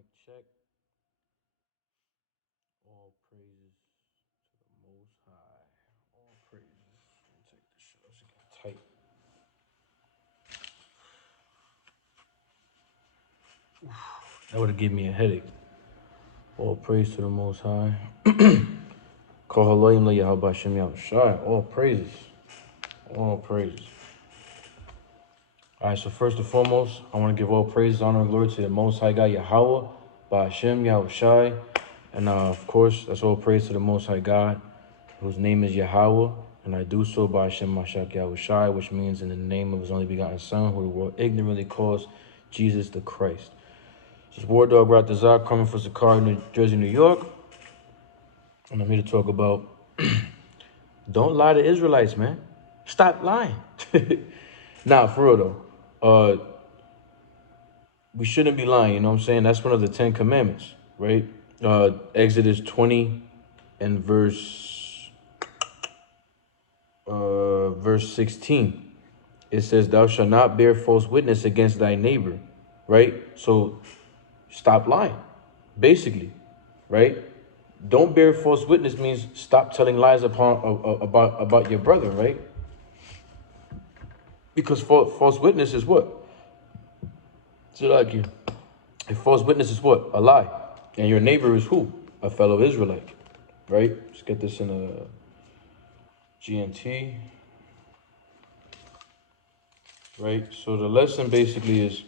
Mic check. All praises to the Most High. All praises. Let me take this shit. Let's get tight. That would have given me a headache. All praise to the Most High. Kohaloyim Yahweh Shem Yahushai. All praises. All praises. All right, so first and foremost, I want to give all praise, honor, and glory to the Most High God, Yahweh, Ba'ashem, Yahushai. And of course, that's all praise to the Most High God, whose name is Yahweh. And I do so by Hashem Mashak Yahushai, which means in the name of his only begotten Son, who the world ignorantly calls Jesus the Christ. This is War Dog Ratazar coming from SICARII, New Jersey, New York. And I'm here to talk about don't lie to Israelites, man. Stop lying. Nah, for real though. We shouldn't be lying, you know what I'm saying? That's one of the 10 commandments, right? Exodus 20 and verse 16. It says, thou shalt not bear false witness against thy neighbor, right? So stop lying, basically, right? Don't bear false witness means stop telling lies about your brother, right? Because false witness is what? A false witness is what? A lie. And your neighbor is who? A fellow Israelite, right? Let's get this in a GNT. Right? So the lesson basically is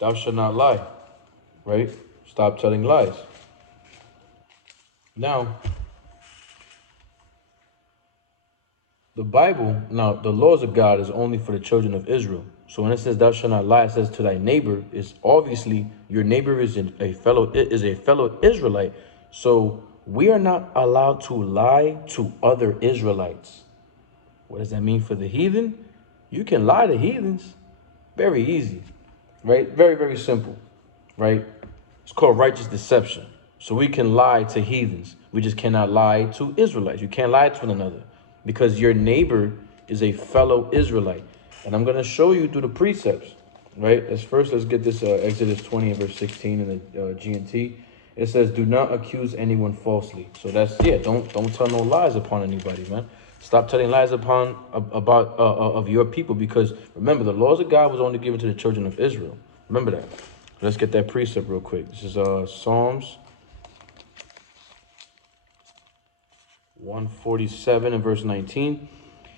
thou shalt not lie, right? Stop telling lies. Now, the Bible, now the laws of God is only for the children of Israel. So when it says thou shalt not lie, it says to thy neighbor, is obviously your neighbor is a fellow Israelite. So we are not allowed to lie to other Israelites. What does that mean for the heathen? You can lie to heathens. Very easy, right? Very, very simple, right? It's called righteous deception. So we can lie to heathens. We just cannot lie to Israelites. You can't lie to one another because your neighbor is a fellow Israelite. And I'm going to show you through the precepts, right? Let's get this Exodus 20 and verse 16 in the GNT. It says, do not accuse anyone falsely. So that's, yeah, don't tell no lies upon anybody, man. Stop telling lies of your people, because remember, the laws of God was only given to the children of Israel. Remember that. Let's get that precept real quick. This is Psalms 147 and verse 19.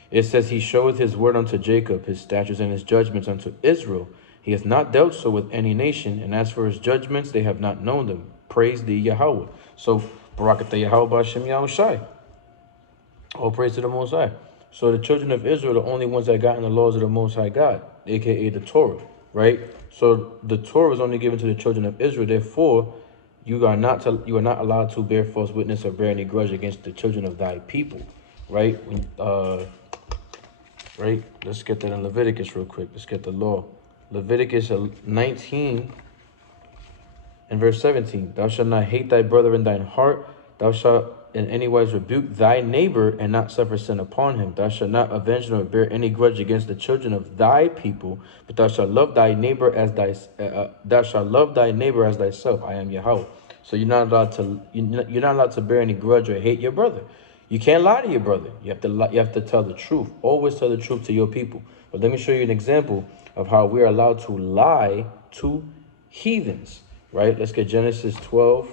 It says, he showeth his word unto Jacob, his statutes and his judgments unto Israel. He hath not dealt so with any nation, and as for his judgments, they have not known them. Praise thee, Yahweh. So, Barakatah Yahweh B'Hashem Yahushai. All praise to the Most High. So the children of Israel are the only ones that got in the laws of the Most High God, aka the Torah, right? So the Torah is only given to the children of Israel. Therefore, you are not allowed to bear false witness or bear any grudge against the children of thy people, right? Right? Let's get that in Leviticus real quick. Let's get the law. Leviticus 19 and verse 17. Thou shalt not hate thy brother in thine heart. Thou shalt in any wise rebuke thy neighbor and not suffer sin upon him. Thou shalt not avenge nor bear any grudge against the children of thy people, but thou shalt love thy neighbor as thyself. I am Yahweh. So you're not allowed to bear any grudge or hate your brother. You can't lie to your brother. You have to tell the truth. Always tell the truth to your people. But let me show you an example of how we're allowed to lie to heathens. Right? Let's get Genesis 12.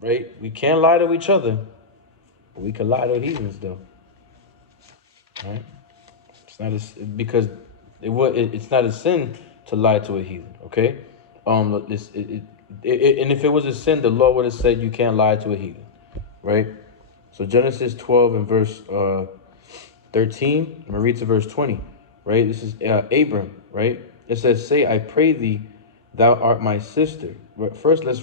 Right? We can't lie to each other, but we can lie to heathens, though. Right? It's not it's not a sin to lie to a heathen. Okay? And if it was a sin, the law would have said you can't lie to a heathen. Right? So Genesis 12 and verse 13. I'm gonna read to verse 20. Right? This is Abram. Right? It says, "Say, I pray thee, thou art my sister." First, let's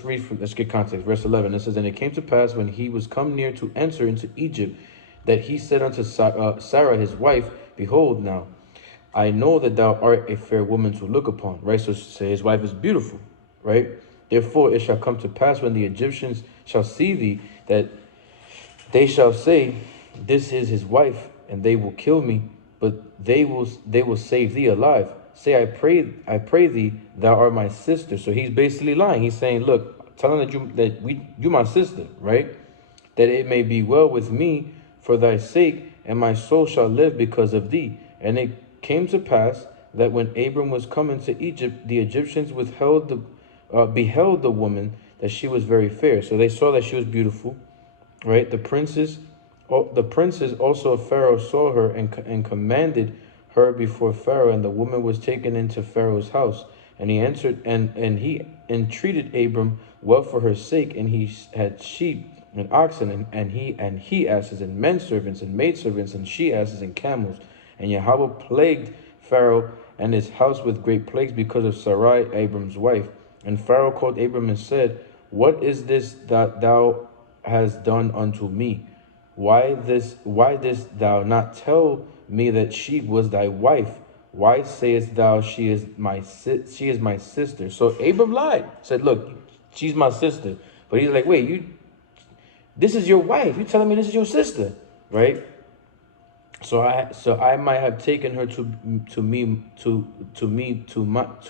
get context. Verse 11, it says, "And it came to pass when he was come near to enter into Egypt, that he said unto Sarah his wife, Behold now, I know that thou art a fair woman to look upon." Right? So his wife is beautiful. Right? "Therefore it shall come to pass when the Egyptians shall see thee, that they shall say, This is his wife, and they will kill me, but they will save thee alive. say, I pray thee, thou art my sister. So he's basically lying. He's saying, look, tell him that you my sister, right? That it may be well with me for thy sake, and my soul shall live because of thee. And it came to pass that when Abram was come into Egypt, the Egyptians beheld the woman, that she was very fair. So they saw that she was beautiful, right? The princes also of Pharaoh saw her and commanded her before Pharaoh, and the woman was taken into Pharaoh's house. And he answered, and he entreated Abram well for her sake, and he had sheep and oxen, and he asses, and men servants, and maidservants, and she asses, and camels. And Yahweh plagued Pharaoh and his house with great plagues because of Sarai, Abram's wife. And Pharaoh called Abram and said, what is this that thou hast done unto me? Why didst thou not tell me that she was thy wife? Why sayest thou she is my sister? So Abram lied, said, look, she's my sister. But he's like, wait, this is your wife. You telling me this is your sister, right? So I might have taken her to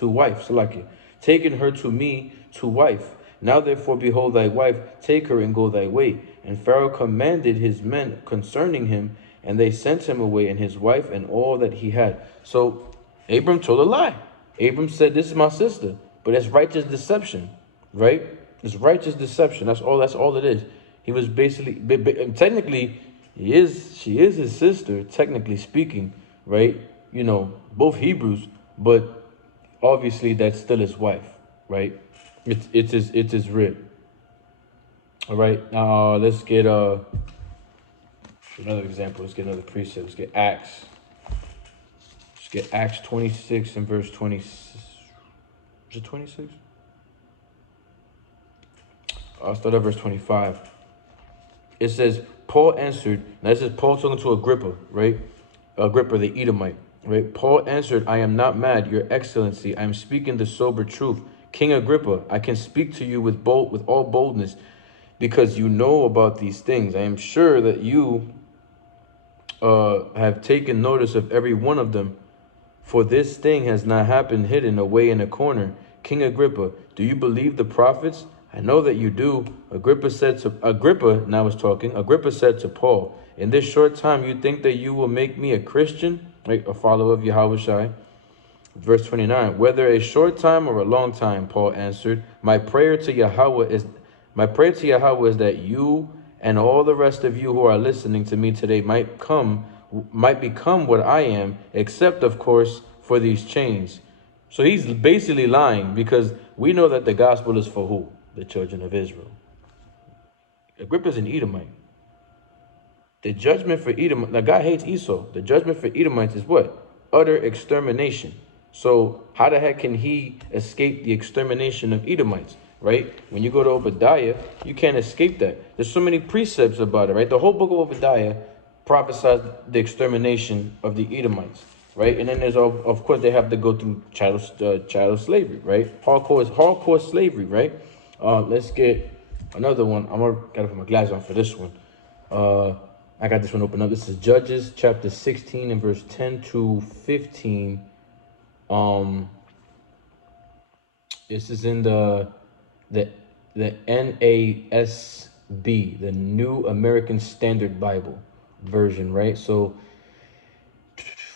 wife. So like it, taken her to me to wife. Now therefore, behold thy wife, take her and go thy way. And Pharaoh commanded his men concerning him, and they sent him away, and his wife and all that he had. So Abram told a lie. Abram said, this is my sister. But it's righteous deception, right? It's righteous deception. That's all it is. He was basically, technically, she is his sister, technically speaking, right? You know, both Hebrews, but obviously that's still his wife, right? It's his rib. All right, now let's get another example. Let's get another precept. Let's get Acts. Let's get Acts 26 and verse 20. Is it 26? I'll start at verse 25. It says, Paul answered, now this is Paul talking to Agrippa, right? Agrippa, the Edomite, right? Paul answered, I am not mad, your excellency. I am speaking the sober truth. King Agrippa, I can speak to you with all boldness, because you know about these things. I am sure that you have taken notice of every one of them, for this thing has not happened hidden away in a corner. King Agrippa, do you believe the prophets? I know that you do. Agrippa said to Paul, in this short time you think that you will make me a Christian, right, a follower of Yahushua? Verse 29, whether a short time or a long time, Paul answered, my prayer to Yahweh is that you and all the rest of you who are listening to me today might become what I am, except, of course, for these chains. So he's basically lying, because we know that the gospel is for who? The children of Israel. Agrippa's an Edomite. The judgment for Edom, now God hates Esau. The judgment for Edomites is what? Utter extermination. So how the heck can he escape the extermination of Edomites, right? When you go to Obadiah, you can't escape that. There's so many precepts about it, right? The whole book of Obadiah prophesies the extermination of the Edomites, right? And then there's, of course, they have to go through chattel slavery, right? Hardcore slavery, right? Let's get another one. Gotta put my glasses on for this one. I got this one open up. This is Judges chapter 16 and verse 10 to 15. This is in the NASB, the New American Standard Bible version, right? So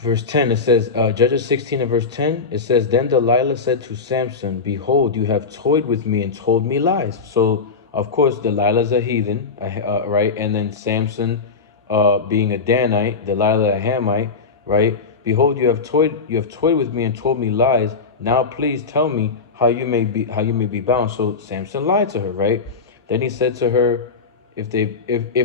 verse 10, it says, Judges 16 and verse 10, it says, then Delilah said to Samson, behold, you have toyed with me and told me lies. So of course Delilah's a heathen, right? And then Samson, being a Danite, Delilah a Hamite, right? Behold, you have toyed with me and told me lies. Now please tell me how you may be bound. So Samson lied to her, right? Then he said to her, if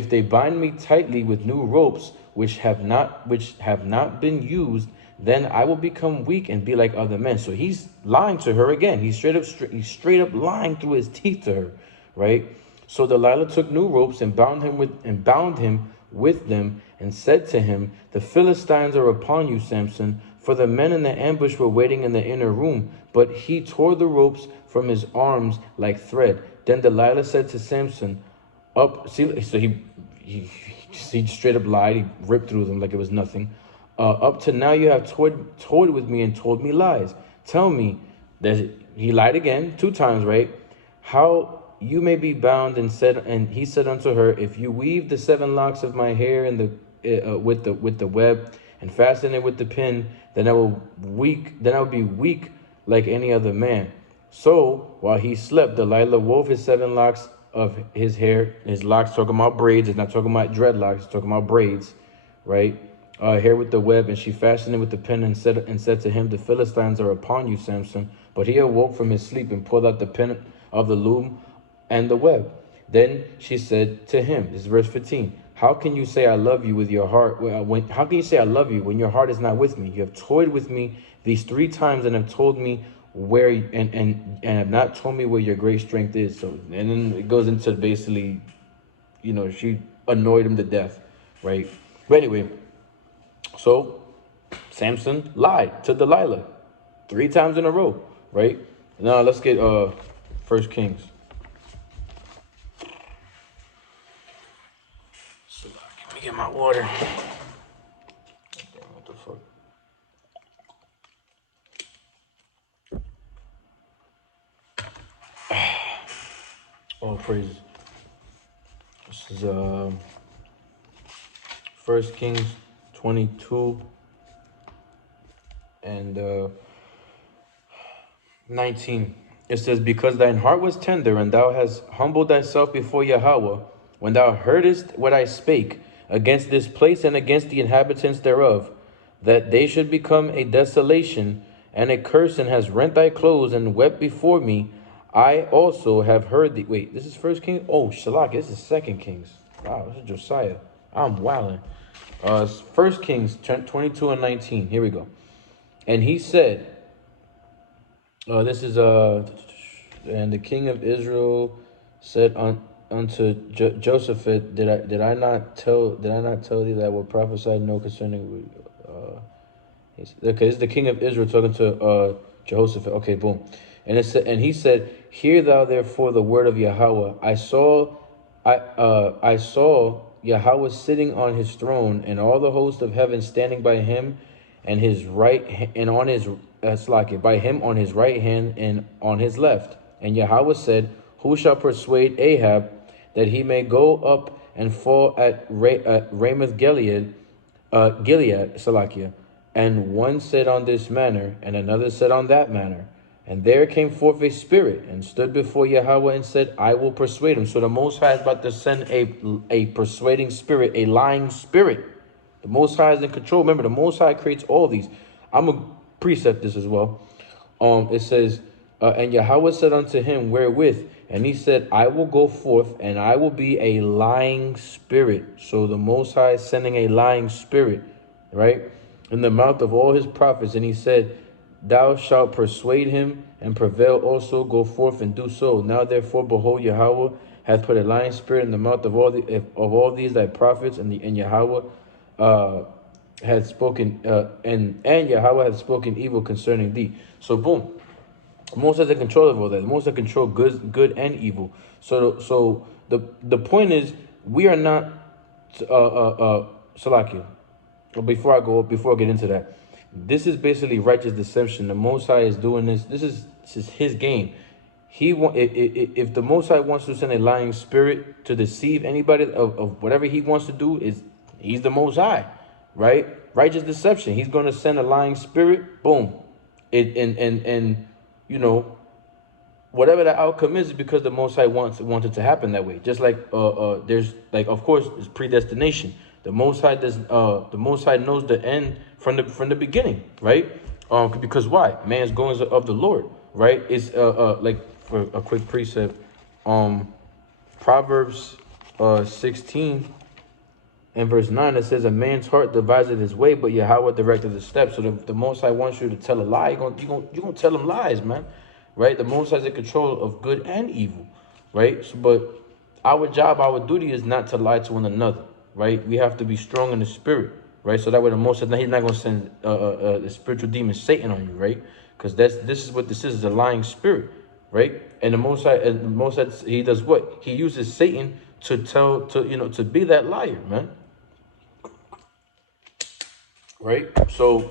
they bind me tightly with new ropes which have not been used, then I will become weak and be like other men. So he's lying to her again. He's straight up lying through his teeth to her, right? So Delilah took new ropes and bound him with them, and said to him, the Philistines are upon you, Samson, for the men in the ambush were waiting in the inner room. But he tore the ropes from his arms like thread. Then Delilah said to Samson, up, see, so he straight up lied. He ripped through them like it was nothing. Up to now you have toyed with me and told me lies. Tell me that he lied again 2 times, right? How you may be bound, and he said unto her, if you weave the 7 locks of my hair in with the web and fasten it with the pin, then I will be weak like any other man. So while he slept, Delilah wove his 7 locks of his hair. His locks talking about braids. It's not talking about dreadlocks. It's talking about braids, right? Hair with the web, and she fastened it with the pin, and said to him, the Philistines are upon you, Samson. But he awoke from his sleep and pulled out the pin of the loom and the web. Then she said to him, this is verse 15, how can you say I love you with your heart? How can you say I love you when your heart is not with me? You have toyed with me these 3 times and have told me where and have not told me where your great strength is. So, and then it goes into basically, she annoyed him to death, right? But anyway, so Samson lied to Delilah 3 times in a row, right? Now let's get 1 Kings. So let me get my water. What the fuck? Oh, praises. This is 1 Kings 22 and 19. It says, because thine heart was tender, and thou hast humbled thyself before Yahweh, when thou heardest what I spake against this place and against the inhabitants thereof, that they should become a desolation and a curse, and hast rent thy clothes and wept before me, I also have heard thee. Wait, this is 1 Kings? Oh, Shalak, this is 2 Kings. Wow, this is Josiah. I'm wilding. 1 Kings 22 and 19. Here we go. And he said, this is and the king of Israel said unto Josephat, did I not tell thee that I will prophesy no concerning okay, this is the king of Israel talking to Jehoshaphat. Okay, boom. And he said, hear thou therefore the word of Yahweh. I saw Yahweh sitting on his throne, and all the host of heaven standing by him, and his right and on his by him on his right hand and on his left. And Yahweh said, who shall persuade Ahab that he may go up and fall at Ramoth Gilead, Salakia? And one said on this manner, and another said on that manner. And there came forth a spirit and stood before Yahweh and said, I will persuade him. So the Most High is about to send a persuading spirit, a lying spirit. The Most High is in control. Remember, the Most High creates all these. I'm going to precept this as well. It says, and Yahweh said unto him, wherewith? And he said, I will go forth, and I will be a lying spirit. So the Most High is sending a lying spirit, right, in the mouth of all his prophets. And he said, thou shalt persuade him and prevail also. Go forth and do so. Now therefore, behold, Yahweh hath put a lying spirit in the mouth of all these thy prophets, and Yahweh had spoken and Yahweh had spoken evil concerning thee. So boom, Most has the control of all that. Most has control good and evil. So the point is, we are not Salakia. Before I get into that, this is basically righteous deception. The Most High is doing this. This is his game. If the Most High wants to send a lying spirit to deceive anybody of whatever he wants to do, he's the Most High, right? Righteous deception. He's going to send a lying spirit. Boom. And whatever the outcome is because the Most High wanted to happen that way. Just like there's of course it's predestination. The Most High knows the end from the beginning, right? Because why? Man's goings are of the Lord, right? It's like for a quick precept, Proverbs 16 and verse 9, it says, a man's heart deviseth his way, but Yahweh directed the steps. So the Most High wants you to tell a lie. You're gonna tell him lies, man, right? The Most High is in control of good and evil, right? So, but our job, our duty is not to lie to one another, right? We have to be strong in the spirit, right? So that way the Most High, he's not going to send the spiritual demon Satan on you, right? Because this is a lying spirit, right? And the Most High, he does what? He uses Satan to be that liar, man. right? So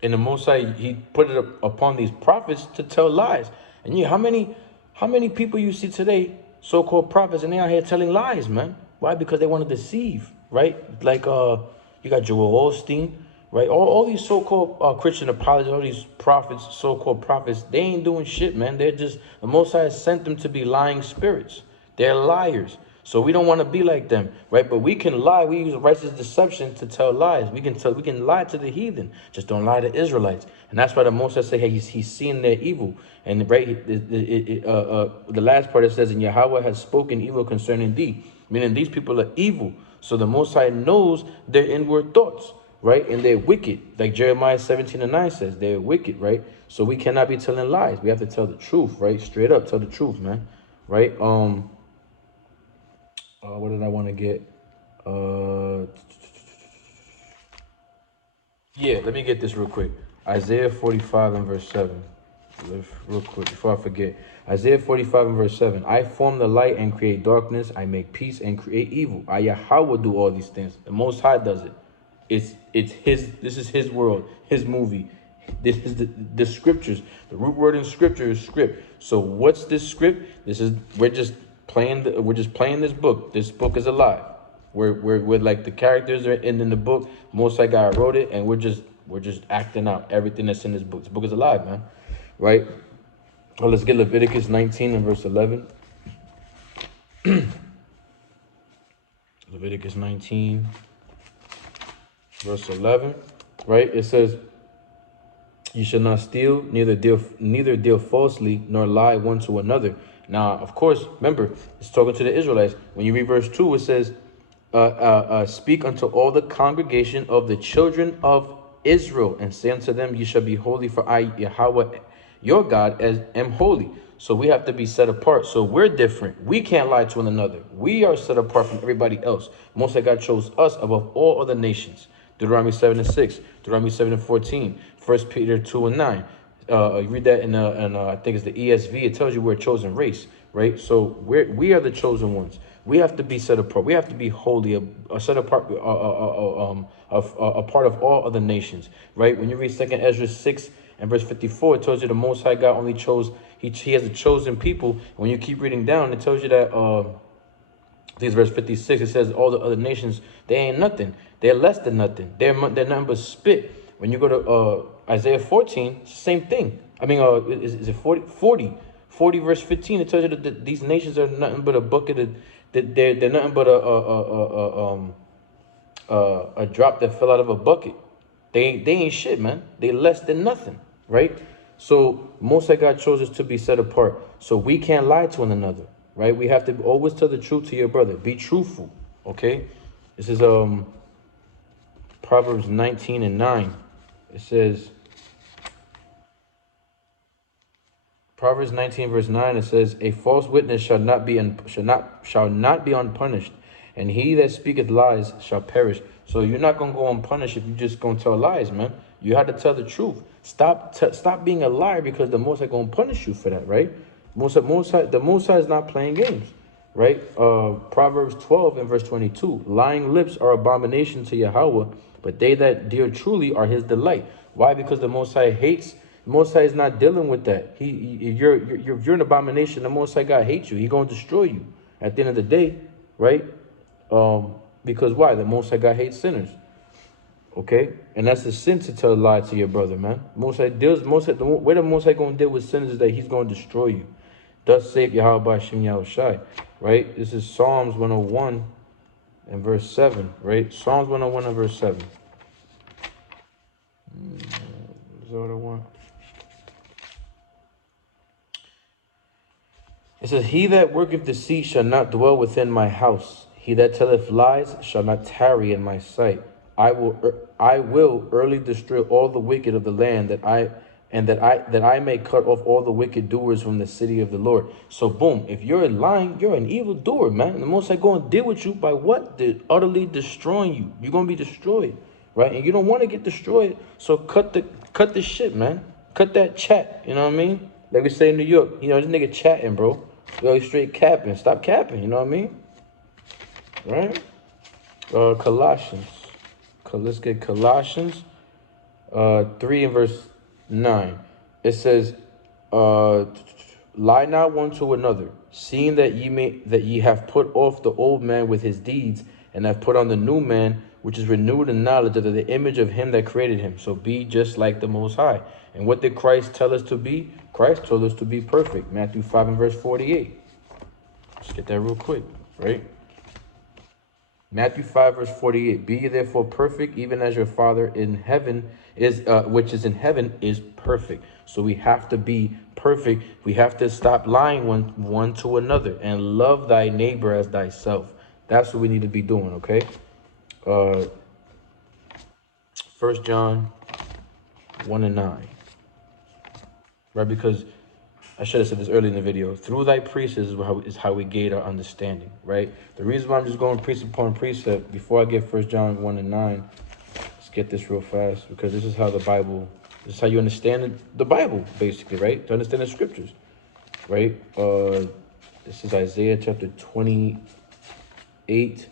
in the Most High, he put it upon these prophets to tell lies. And yeah, how many people you see today, so-called prophets, and they out here telling lies, man? Why? Because they want to deceive, right? Like you got Joel Osteen, right? All these so-called Christian apologists, all these prophets, so-called prophets, they ain't doing shit, man. They're just, the Most High sent them to be lying spirits. They're liars. So we don't want to be like them, right? But we can lie. We use righteous deception to tell lies. We can lie to the heathen. Just don't lie to Israelites. And that's why the Most High say, hey, he's seen their evil. And right, the last part it says, and Yahweh has spoken evil concerning thee, meaning these people are evil. So the Most High knows their inward thoughts, right? And they're wicked, like Jeremiah 17:9 says, they're wicked, right? So we cannot be telling lies. We have to tell the truth, right? Straight up, tell the truth, man, right? What did I want to get? Yeah, let me get this real quick. Isaiah 45 and verse 7. Real quick, before I forget. Isaiah 45 and verse 7. I form the light and create darkness. I make peace and create evil. I, Yahweh, do all these things. The Most High does it. It's his, this is his world, his movie. This is the scriptures. The root word in scripture is script. So what's this script? We're just playing this book. This book is alive. We're like the characters are in the book. Most High God wrote it, and we're just acting out everything that's in this book. This book is alive, man. Right? Well, let's get Leviticus 19 and verse 11. Leviticus 19, verse 11. Right? It says, "You shall not steal, neither deal falsely, nor lie one to another." Now, of course, remember, it's talking to the Israelites. When you read verse 2, it says, "Speak unto all the congregation of the children of Israel, and say unto them, ye shall be holy, for I, Yahweh, your God, am holy." So we have to be set apart. So we're different. We can't lie to one another. We are set apart from everybody else. Most High God chose us above all other nations. Deuteronomy 7 and 6, Deuteronomy 7 and 14, 1 Peter 2 and 9. You read that in I think it's the ESV. It tells you we're a chosen race, right? So we are the chosen ones. We have to be set apart. We have to be holy, a set apart, a part of all other nations, right? When you read 2 Ezra 6 and verse 54, it tells you the Most High God only chose, he has a chosen people. When you keep reading down, it tells you that, I think it's verse 56, it says all the other nations, they ain't nothing. They're less than nothing. They're nothing but spit. When you go to Isaiah 14, it's the same thing. I mean, is it 40 verse 15, it tells you that these nations are nothing but a bucket of, they're nothing but a drop that fell out of a bucket. They ain't shit, man. They less than nothing, right? So Most High God chose us to be set apart. So we can't lie to one another, right? We have to always tell the truth to your brother. Be truthful, okay? This is Proverbs 19 and 9. It says, Proverbs 19 verse 9, it says, "A false witness shall not be unpunished, and he that speaketh lies shall perish." So you're not gonna go unpunished if you just gonna tell lies, man. You have to tell the truth. Stop being a liar, because the Most High gonna punish you for that, right? The Most High is not playing games, right? Proverbs 12 and verse 22, "Lying lips are abomination to Yahweh, but they that deal truly are his delight." Why? Because the Most High hates. The Most High is not dealing with that. You're an abomination. The Most High God hates you. He's going to destroy you at the end of the day, right? Because why? The Most High God hates sinners. Okay, and that's a sin to tell a lie to your brother, man. Most High the way the Most High going to deal with sinners is that he's going to destroy you. Thus saith Yahweh by Shem Yahushai, right? This is Psalms 101 and verse 7, right? Psalms 101 and verse 7. Is that what I want? It says, "He that worketh deceit shall not dwell within my house. He that telleth lies shall not tarry in my sight. I will early destroy all the wicked of the land, that I may cut off all the wicked doers from the city of the Lord." So boom, if you're lying, you're an evil doer, man. The Most High going to deal with you by what? Utterly destroying you. You're going to be destroyed, right? And you don't want to get destroyed, so cut the shit, man. Cut that chat, you know what I mean? Like we say in New York, you know, this nigga chatting, bro. Yo, straight capping. Stop capping, you know what I mean? Right? Colossians let's get Colossians 3 and verse 9. It says, lie not one to another, seeing that ye have put off the old man with his deeds, and have put on the new man, which is renewed in knowledge of the image of him that created him. So be just like the Most High. And what did Christ tell us to be? Christ told us to be perfect. Matthew 5 and verse 48. Let's get that real quick, right? Matthew 5 verse 48. Be ye therefore perfect, even as your Father in heaven is, which is in heaven, is perfect. So we have to be perfect. We have to stop lying one to another and love thy neighbor as thyself. That's what we need to be doing, okay? 1 John 1 and 9. Right? Because I should have said this earlier in the video. Through thy precepts is how we gain our understanding, right? The reason why I'm just going precept upon precept, before I get 1 John 1 and 9, let's get this real fast, because this is how the Bible, this is how you understand the Bible, basically, right? To understand the scriptures, right? This is Isaiah chapter 28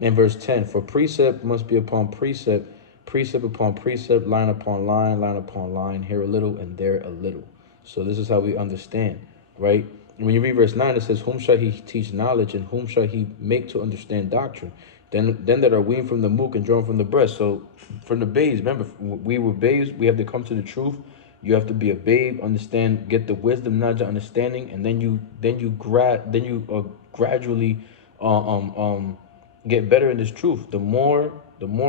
and verse 10. For precept must be upon precept, precept upon precept, line upon line, line upon line, here a little and there a little. So this is how we understand, right? And when you read verse 9, it says, whom shall he teach knowledge, and whom shall he make to understand doctrine? Then that are weaned from the milk and drawn from the breast. So from the babes, remember, we were babes. We have to come to the truth. You have to be a babe, understand, get the wisdom, knowledge, and understanding, and then you gradually get better in this truth. The more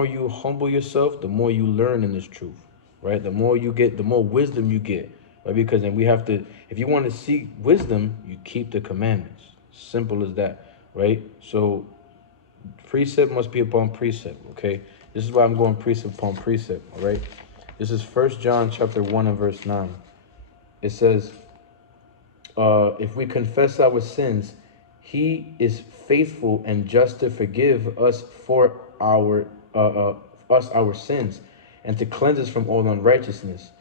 you humble yourself, the more you learn in this truth, right? The more you get, the more wisdom you get, right? Because then we have to, if you want to seek wisdom, you keep the commandments. Simple as that, right? So precept must be upon precept, okay? This is why I'm going precept upon precept, all right? This is 1 John chapter 1 and verse 9. It says, if we confess our sins, he is faithful and just to forgive us for our sins and to cleanse us from all unrighteousness.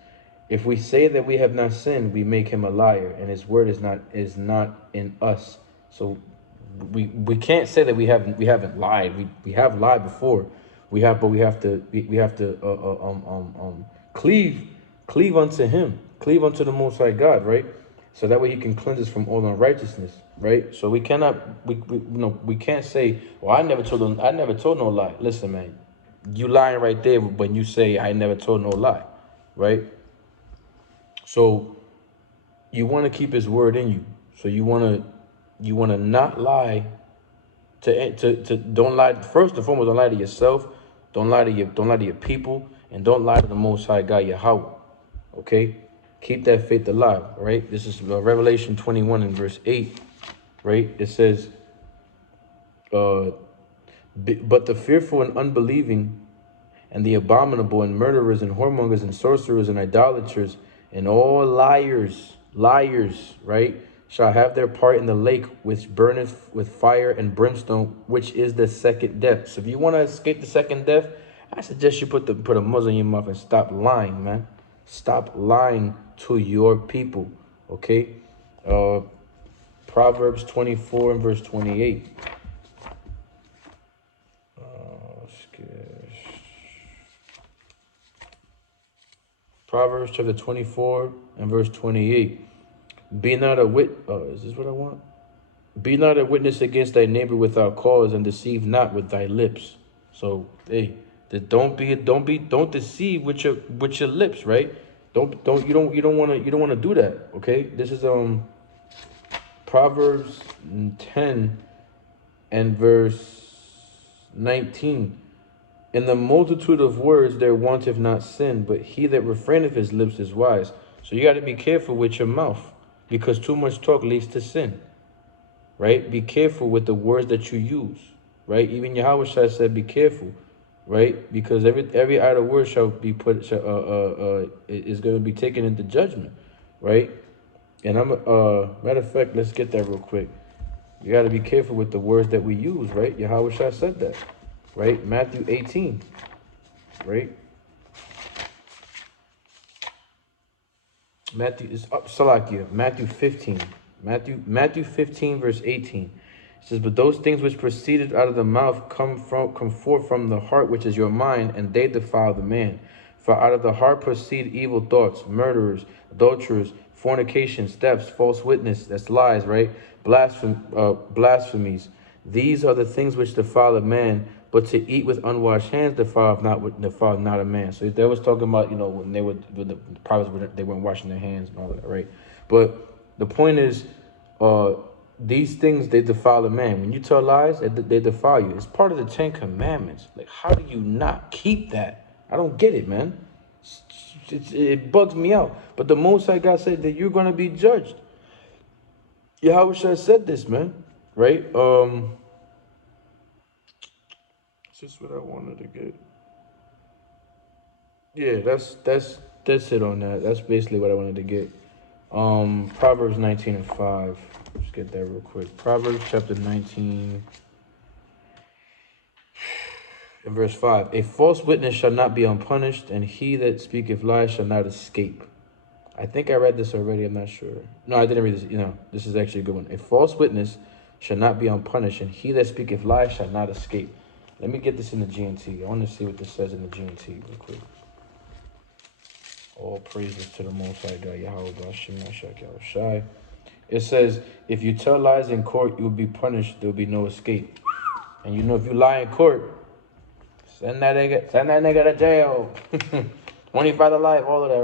If we say that we have not sinned, we make him a liar, and his word is not in us. So we can't say that we haven't lied. We have lied before. We have to cleave unto him, cleave unto the Most High God, right? So that way he can cleanse us from all unrighteousness, right? So we can't say, well, I never told no lie. Listen, man, you lying right there when you say I never told no lie, right? So you want to keep his word in you. So you want to not lie don't lie. First and foremost, don't lie to yourself, don't lie to your people, and don't lie to the Most High God, Yahweh. Okay? Keep that faith alive, all right? This is Revelation 21 and verse 8, right? It says, but the fearful and unbelieving and the abominable and murderers and whoremongers and sorcerers and idolaters and all liars, right, shall have their part in the lake which burneth with fire and brimstone, which is the second death. So if you want to escape the second death, I suggest you put a muzzle in your mouth and stop lying, man. Stop lying to your people, okay? Proverbs 24 and verse 28. Proverbs chapter 24 and verse 28. Be not a is this what I want? Be not a witness against thy neighbor without cause, and deceive not with thy lips. So, hey, don't deceive with your lips, right? You don't want to do that, okay? This is Proverbs 10 and verse 19. In the multitude of words there wanteth not sin, but he that refraineth his lips is wise. So you got to be careful with your mouth, because too much talk leads to sin, right? Be careful with the words that you use, right? Even Yahweh said, be careful, right? Because every idle word shall be is going to be taken into judgment, right? And matter of fact, let's get that real quick. You got to be careful with the words that we use, right? Yahweh said that, right? Matthew 18, right? Matthew 15. Matthew 15 verse 18 It says, but those things which proceeded out of the mouth come forth from the heart, which is your mind, and they defile the man. For out of the heart proceed evil thoughts, murderers, adulterers, fornication, thefts, false witness, that's lies, right? Blasphemies. These are the things which defile a man, but to eat with unwashed hands defile not a man. So that was talking about, you know, when they were, when the prophets were, they weren't washing their hands and all that, right? But the point is, these things, they defile a man. When you tell lies, they defile you. It's part of the 10 Commandments. Like, how do you not keep that? I don't get it, man. It bugs me out. But the Most High God said that you're going to be judged. Yahweh Shai said this, man. Right? Is this what I wanted to get? Yeah, that's it on that. That's basically what I wanted to get. Proverbs 19 and 5. Let's get that real quick. Proverbs chapter 19 and verse 5. A false witness shall not be unpunished, and he that speaketh lies shall not escape. I think I read this already. I'm not sure. No, I didn't read this. You know, this is actually a good one. A false witness shall not be unpunished, and he that speaketh lies shall not escape. Let me get this in the GNT. I want to see what this says in the GNT real quick. All praises to the Most High God, Yahweh Bashim Yashak Yahushai. It says, if you tell lies in court, you will be punished. There will be no escape. And you know, if you lie in court, send that nigga to jail. 25 to life, all of that,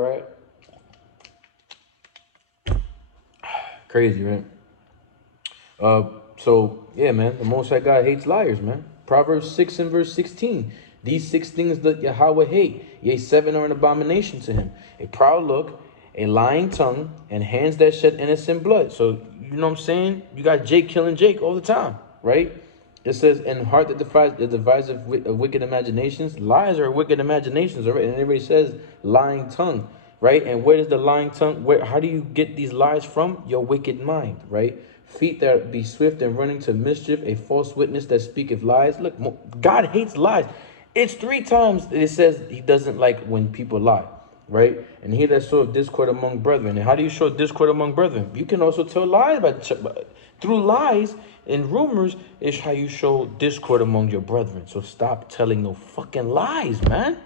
right? Crazy, right? So, yeah, man, the Most High God hates liars, man. Proverbs 6 and verse 16. These 6 things that Yahweh hate, yea, 7 are an abomination to him. A proud look, a lying tongue, and hands that shed innocent blood. So, you know what I'm saying? You got Jake killing Jake all the time, right? It says, and heart that devises of wicked imaginations. Lies are wicked imaginations, right? And everybody says lying tongue, right? And where does the lying tongue, how do you get these lies from? Your wicked mind, right? Feet that be swift and running to mischief, a false witness that speaketh lies. Look, God hates lies. It's 3 times it says he doesn't like when people lie, right? And he that soweth discord among brethren. And how do you show discord among brethren? You can also tell lies through lies and rumors is how you show discord among your brethren. So stop telling no fucking lies, man.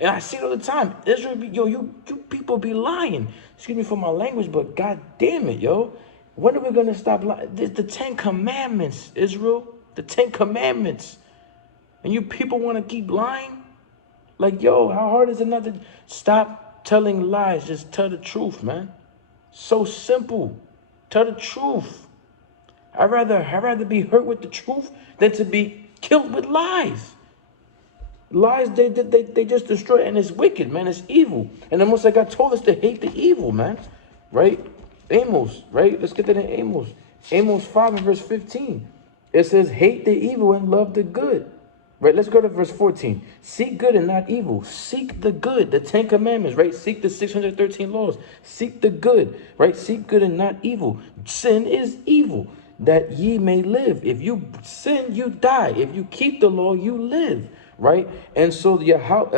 And I see it all the time. Israel, you people be lying. Excuse me for my language, but god damn it, yo. When are we gonna stop lying? There's the 10 Commandments, Israel. The 10 Commandments. And you people want to keep lying? Like, yo, how hard is it not to stop telling lies? Just tell the truth, man. So simple. Tell the truth. I'd rather be hurt with the truth than to be killed with lies. Lies, they just destroy, and it's wicked, man. It's evil. And the Most High God told us to hate the evil, man. Right? Amos, right? Let's get that in Amos. Amos 5 and verse 15. It says, hate the evil and love the good. Right, let's go to verse 14. Seek good and not evil. Seek the good, the 10 Commandments, right? Seek the 613 laws. Seek the good, right? Seek good and not evil. Sin is evil, that ye may live. If you sin, you die. If you keep the law, you live, right? And so Yahweh,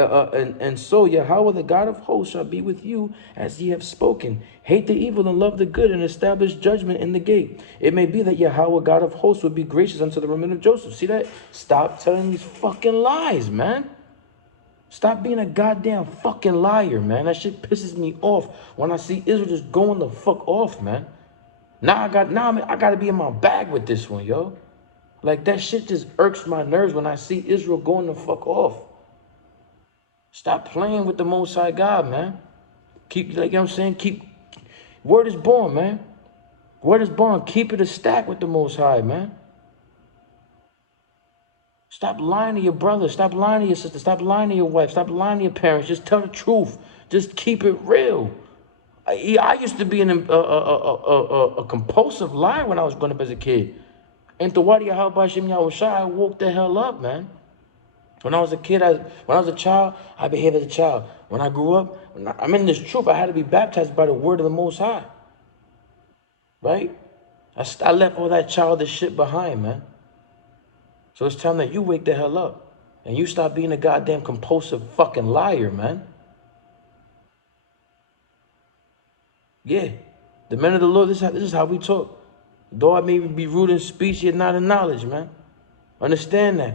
the God of hosts, shall be with you as ye have spoken. Hate the evil and love the good, and establish judgment in the gate. It may be that Yahweh, God of hosts, would be gracious unto the remnant of Joseph. See that? Stop telling these fucking lies, man. Stop being a goddamn fucking liar, man. That shit pisses me off when I see Israel just going the fuck off, man. Now I gotta be in my bag with this one, yo. Like, that shit just irks my nerves when I see Israel going the fuck off. Stop playing with the Most High God, man. Keep, like, you know what I'm saying? Word is born, man. Word is born. Keep it a stack with the Most High, man. Stop lying to your brother. Stop lying to your sister. Stop lying to your wife. Stop lying to your parents. Just tell the truth. Just keep it real. I used to be a compulsive liar when I was growing up as a kid. And to Wadi Yahushua Yahushua, I woke the hell up, man. When I was a kid, when I was a child, I behaved as a child. When I grew up, I'm in this truth. I had to be baptized by the word of the Most High. Right? I left all that childish shit behind, man. So it's time that you wake the hell up. And you stop being a goddamn compulsive fucking liar, man. Yeah. The men of the Lord, this is how we talk. Though I may be rude in speech, yet not in knowledge, man. Understand that.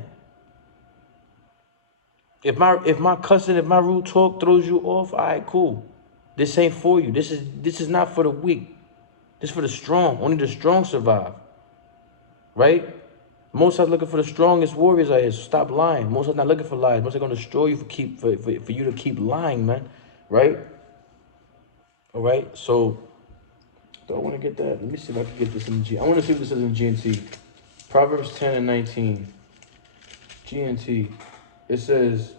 If my cussing, if my rude talk throws you off, all right, cool. This ain't for you. This is not for the weak. This is for the strong. Only the strong survive. Right? Most are looking for the strongest warriors out here. So stop lying. Most are not looking for lies. Most are gonna destroy you for you to keep lying, man. Right? All right. So do I want to get that? Let me see if I can get this in the G. I want to see what this is in GNT. Proverbs 10 and 19. GNT. It says,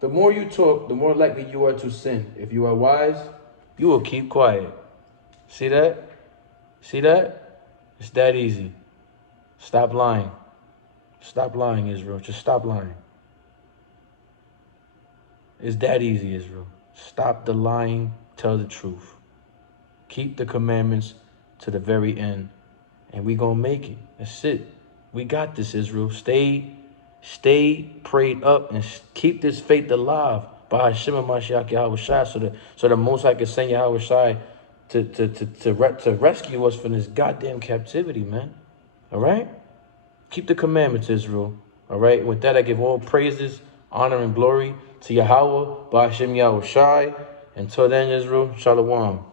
the more you talk, the more likely you are to sin. If you are wise, you will keep quiet. See that? See that? It's that easy. Stop lying. Stop lying, Israel. Just stop lying. It's that easy, Israel. Stop the lying. Tell the truth. Keep the commandments to the very end. And we gonna make it. That's it. We got this, Israel. Stay prayed up and keep this faith alive by Hashem Mashiach Yahweh Shai, so the Most High can send Yahweh Shai to rescue us from this goddamn captivity, man. All right? Keep the commandments, Israel. All right? And with that, I give all praises, honor, and glory to Yahweh by Hashem Yahweh Shai. Until then, Israel, Shalom.